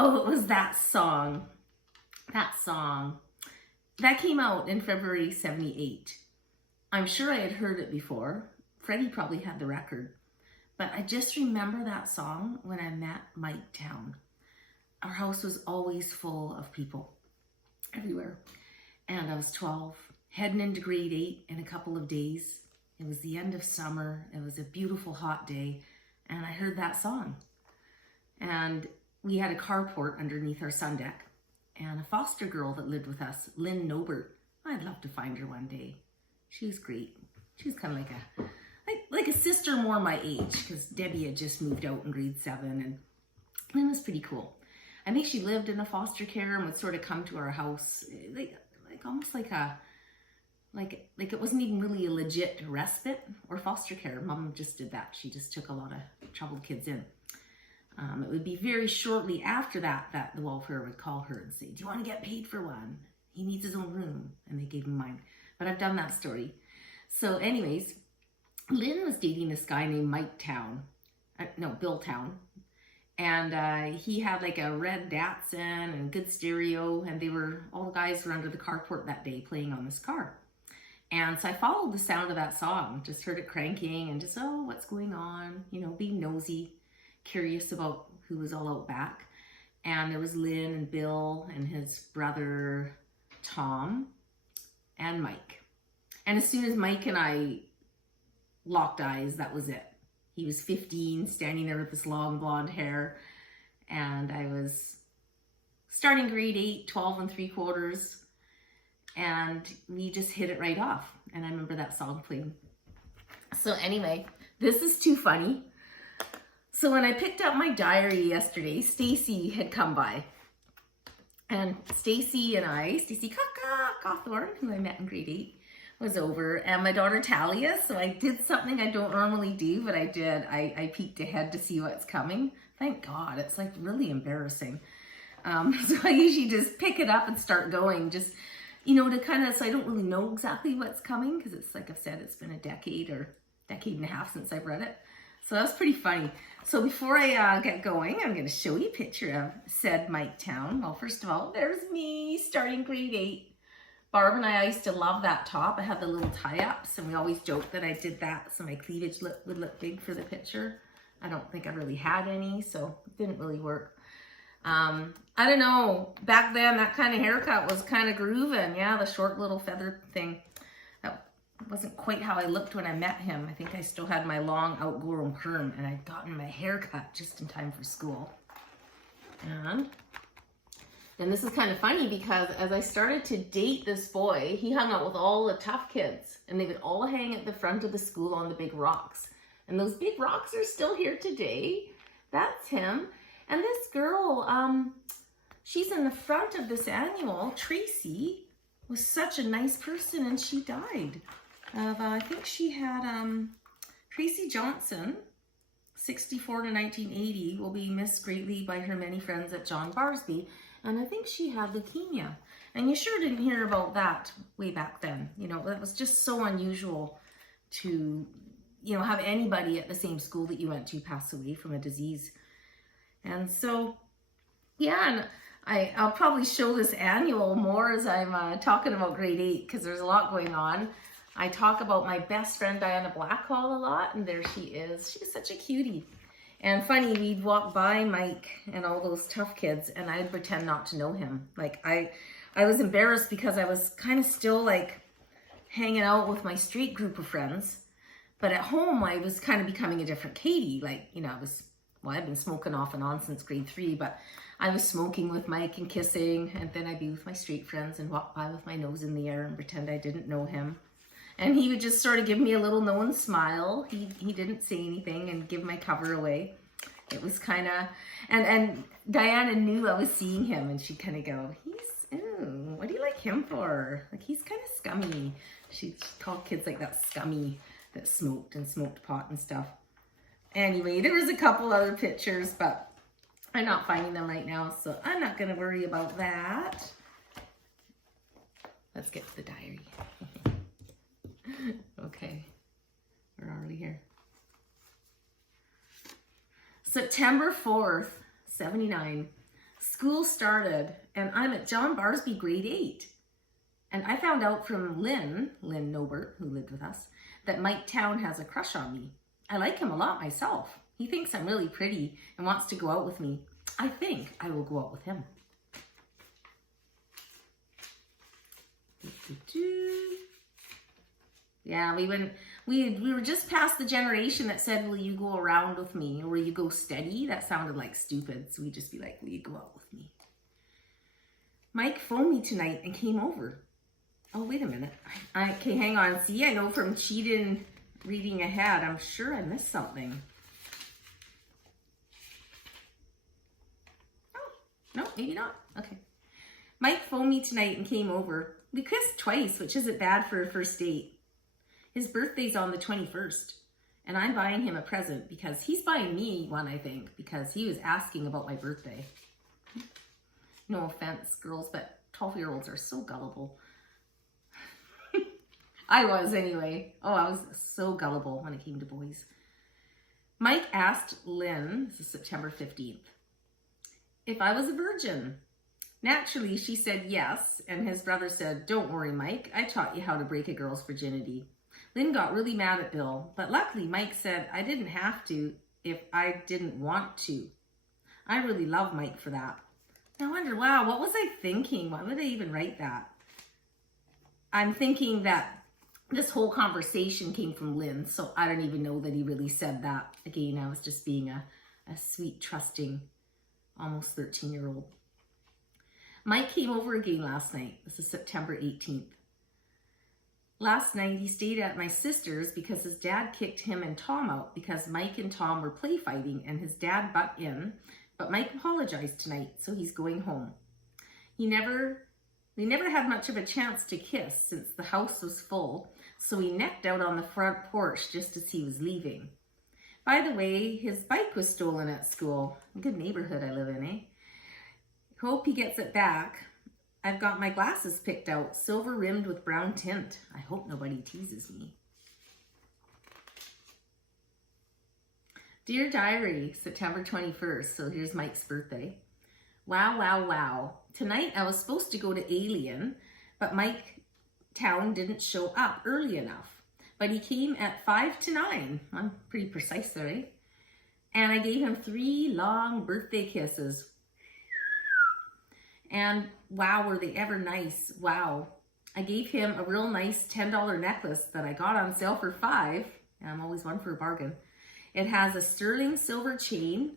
Oh, it was that song. That song. That came out in February 78. I'm sure I had heard it before. Freddie probably had the record. But I just remember that song when I met Mike Town. Our house was always full of people everywhere. And I was 12, heading into grade 8 in a couple of days. It was the end of summer. It was a beautiful hot day. And I heard that song. And we had a carport underneath our sun deck. And a foster girl that lived with us, Lynn Nobert. I'd love to find her one day. She was great. She was kind of like a sister more my age, because Debbie had just moved out in grade 7, and Lynn was pretty cool. I think she lived in a foster care and would sort of come to our house, like almost like it wasn't even really a legit respite or foster care. Mom just did that. She just took a lot of troubled kids in. It would be very shortly after that the welfare would call her and say, "Do you want to get paid for one? He needs his own room." And they gave him mine. But I've done that story. So anyways, Lynn was dating this guy named Mike Town. Bill Town. And he had like a red Datsun and good stereo. And all the guys were under the carport that day playing on this car. And so I followed the sound of that song, just heard it cranking and just, oh, what's going on? Being nosy, curious about who was all out back. And there was Lynn and Bill and his brother Tom and Mike. And as soon as Mike and I locked eyes, that was it. He was 15, standing there with this long blonde hair. And I was starting grade 8, 12 3/4. And we just hit it right off. And I remember that song playing. So anyway, this is too funny. So when I picked up my diary yesterday, Stacy had come by. And Stacy Cawthorn, who I met in grade 8, was over. And my daughter Talia, so I did something I don't normally do, but I did. I peeked ahead to see what's coming. Thank God, it's like really embarrassing. So I usually just pick it up and start going, just, so I don't really know exactly what's coming, because it's like I've said, it's been a decade or decade and a half since I've read it. So that was pretty funny. So before I get going, I'm going to show you a picture of said Mike Town. Well, first of all, there's me starting grade 8. Barb and I used to love that top. I had the little tie-ups, and we always joked that I did that so my cleavage would look big for the picture. I don't think I really had any, so it didn't really work. I don't know. Back then, that kind of haircut was kind of grooving. Yeah, the short little feather thing. That wasn't quite how I looked when I met him. I think I still had my long outgrown perm, and I'd gotten my hair cut just in time for school. And this is kind of funny, because as I started to date this boy, he hung out with all the tough kids, and they would all hang at the front of the school on the big rocks. And those big rocks are still here today. That's him. And this girl, she's in the front of this annual. Tracy was such a nice person, and she died. I think she had Tracy Johnson, 64 to 1980, will be missed greatly by her many friends at John Barsby. And I think she had leukemia. And you sure didn't hear about that way back then. It was just so unusual to, have anybody at the same school that you went to pass away from a disease. And so, yeah, and I'll probably show this annual more as I'm talking about grade 8, because there's a lot going on. I talk about my best friend Diana Blackhall a lot, and there she is. She was such a cutie. And funny, we'd walk by Mike and all those tough kids, and I'd pretend not to know him. Like, I was embarrassed, because I was kind of still like hanging out with my street group of friends. But at home, I was kind of becoming a different Katie. Like, I've been smoking off and on since grade 3, but I was smoking with Mike and kissing, and then I'd be with my street friends and walk by with my nose in the air and pretend I didn't know him. And he would just sort of give me a little knowing smile. He didn't say anything and give my cover away. It was kind of, and Diana knew I was seeing him, and she'd kind of go, what do you like him for? Like, he's kind of scummy. She called kids like that scummy, that smoked pot and stuff. Anyway, there was a couple other pictures, but I'm not finding them right now, so I'm not going to worry about that. Let's get to the diary. Okay, where are we here? September 4th, 79. school started and I'm at John Barsby grade 8. And I found out from Lynn Nobert, who lived with us, that Mike Town has a crush on me. I like him a lot myself. He thinks I'm really pretty and wants to go out with me. I think I will go out with him. Yeah, we were just past the generation that said, will you go around with me? Or will you go steady? That sounded like stupid. So we'd just be like, will you go out with me? Mike phoned me tonight and came over. Oh, wait a minute. Okay, hang on. See, I know from cheating reading ahead, I'm sure I missed something. Oh, no, maybe not. Okay. Mike phoned me tonight and came over. We kissed twice, which isn't bad for a first date. His birthday's on the 21st, and I'm buying him a present because he's buying me one, I think, because he was asking about my birthday. No offense, girls, but 12-year-olds are so gullible. I was anyway. Oh, I was so gullible when it came to boys. Mike asked Lynn, this is September 15th, if I was a virgin. Naturally, she said yes, and his brother said, don't worry, Mike, I taught you how to break a girl's virginity. Lynn got really mad at Bill, but luckily Mike said I didn't have to if I didn't want to. I really love Mike for that. I wonder, wow, what was I thinking? Why would I even write that? I'm thinking that this whole conversation came from Lynn, so I don't even know that he really said that. Again, I was just being a sweet, trusting, almost 13-year-old. Mike came over again last night. This is September 18th. Last night, he stayed at my sister's because his dad kicked him and Tom out because Mike and Tom were play fighting and his dad butt in, but Mike apologized tonight, so he's going home. They never had much of a chance to kiss since the house was full, so he necked out on the front porch just as he was leaving. By the way, his bike was stolen at school. A good neighborhood I live in, eh? Hope he gets it back. I've got my glasses picked out, silver rimmed with brown tint. I hope nobody teases me. Dear Diary, September 21st, so here's Mike's birthday. Wow, wow, wow. Tonight I was supposed to go to Alien, but Mike Town didn't show up early enough. But he came at 5 to 9. I'm pretty precise there, eh? And I gave him 3 long birthday kisses. And wow, were they ever nice. Wow. I gave him a real nice $10 necklace that I got on sale for $5. And I'm always one for a bargain. It has a sterling silver chain,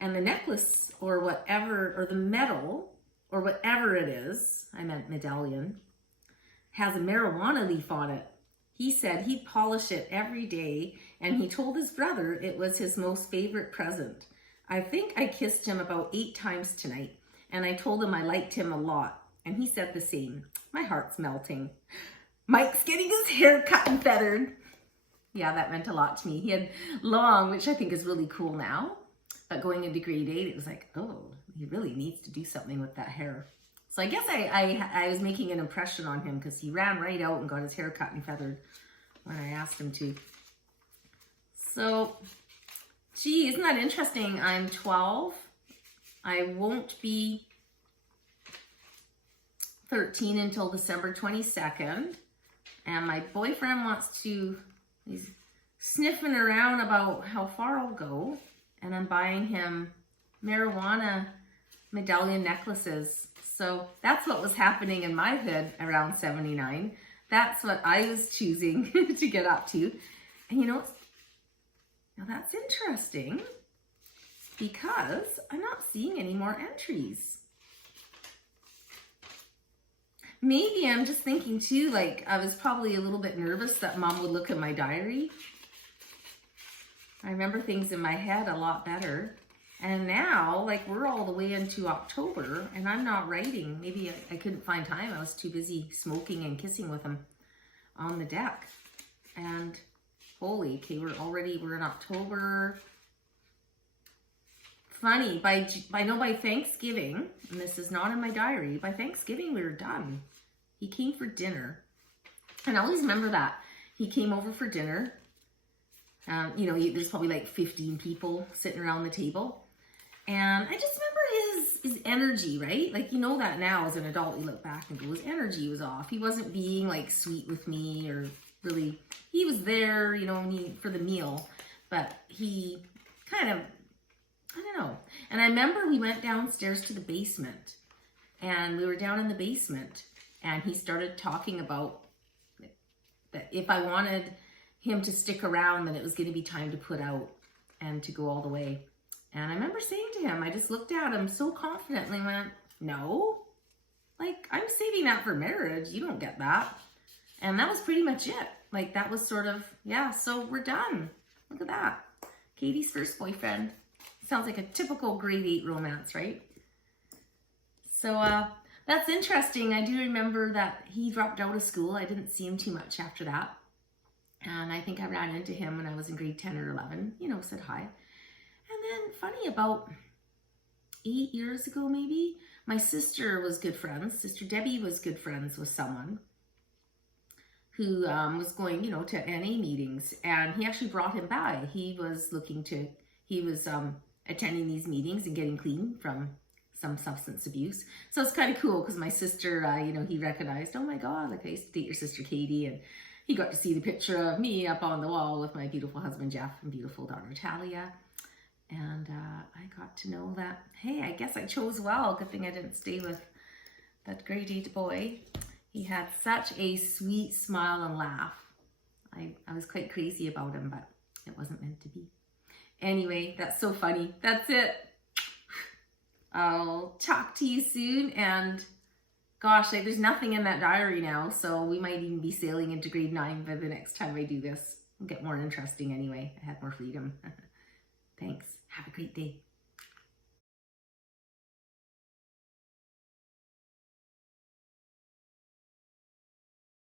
and the necklace or whatever, or the medal or whatever it is, I meant medallion, has a marijuana leaf on it. He said he'd polish it every day, and he told his brother it was his most favorite present. I think I kissed him about 8 times tonight, and I told him I liked him a lot, and he said the same. My heart's melting. Mike's getting his hair cut and feathered. Yeah, that meant a lot to me. He had long, which I think is really cool now, but going into grade 8, it was like, oh, he really needs to do something with that hair. So I guess I was making an impression on him because he ran right out and got his hair cut and feathered when I asked him to. So, gee, isn't that interesting? I'm 12. I won't be 13 until December 22nd. And my boyfriend wants to, he's sniffing around about how far I'll go. And I'm buying him marijuana medallion necklaces. So that's what was happening in my head around 79. That's what I was choosing to get up to. And you know, now that's interesting because I'm not seeing any more entries. Maybe I'm just thinking too, like I was probably a little bit nervous that Mom would look at my diary. I remember things in my head a lot better. And now, like, we're all the way into October and I'm not writing. Maybe I couldn't find time. I was too busy smoking and kissing with him on the deck. And holy, okay, we're in October. Funny, by Thanksgiving, and this is not in my diary, by Thanksgiving we were done. He came for dinner. And I always remember that. He came over for dinner. You know, there's probably like 15 people sitting around the table. And I just remember his energy, right? Like, you know that now as an adult, you look back and go, his energy was off. He wasn't being like sweet with me or really, he was there, you know, for the meal, but he kind of, I don't know. And I remember we went downstairs to the basement, and we were down in the basement, and he started talking about that if I wanted him to stick around, then it was going to be time to put out and to go all the way. And I remember saying to him, I just looked at him so confidently and went, no, like, I'm saving that for marriage. You don't get that. And that was pretty much it. Like, that was sort of, yeah, so we're done. Look at that. Katie's first boyfriend. Sounds like a typical grade 8 romance, right? So that's interesting. I do remember that he dropped out of school. I didn't see him too much after that. And I think I ran into him when I was in grade 10 or 11, you know, said hi. And then funny, about 8 years ago maybe, my sister was good friends. Sister Debbie was good friends with someone who was going, you know, to NA meetings. And he actually brought him by. He was attending these meetings and getting clean from some substance abuse. So it's kind of cool because my sister, you know, he recognized, oh my God, like I used to date your sister Katie, and he got to see the picture of me up on the wall with my beautiful husband Jeff and beautiful daughter Talia. And I got to know that, hey, I guess I chose well. Good thing I didn't stay with that grade 8 boy. He had such a sweet smile and laugh. I was quite crazy about him, but it wasn't meant to be. Anyway, that's so funny. That's it. I'll talk to you soon, and gosh, like, there's nothing in that diary now, so we might even be sailing into grade 9 by the next time I do this. It'll get more interesting anyway. I had more freedom. Thanks. Have a great day.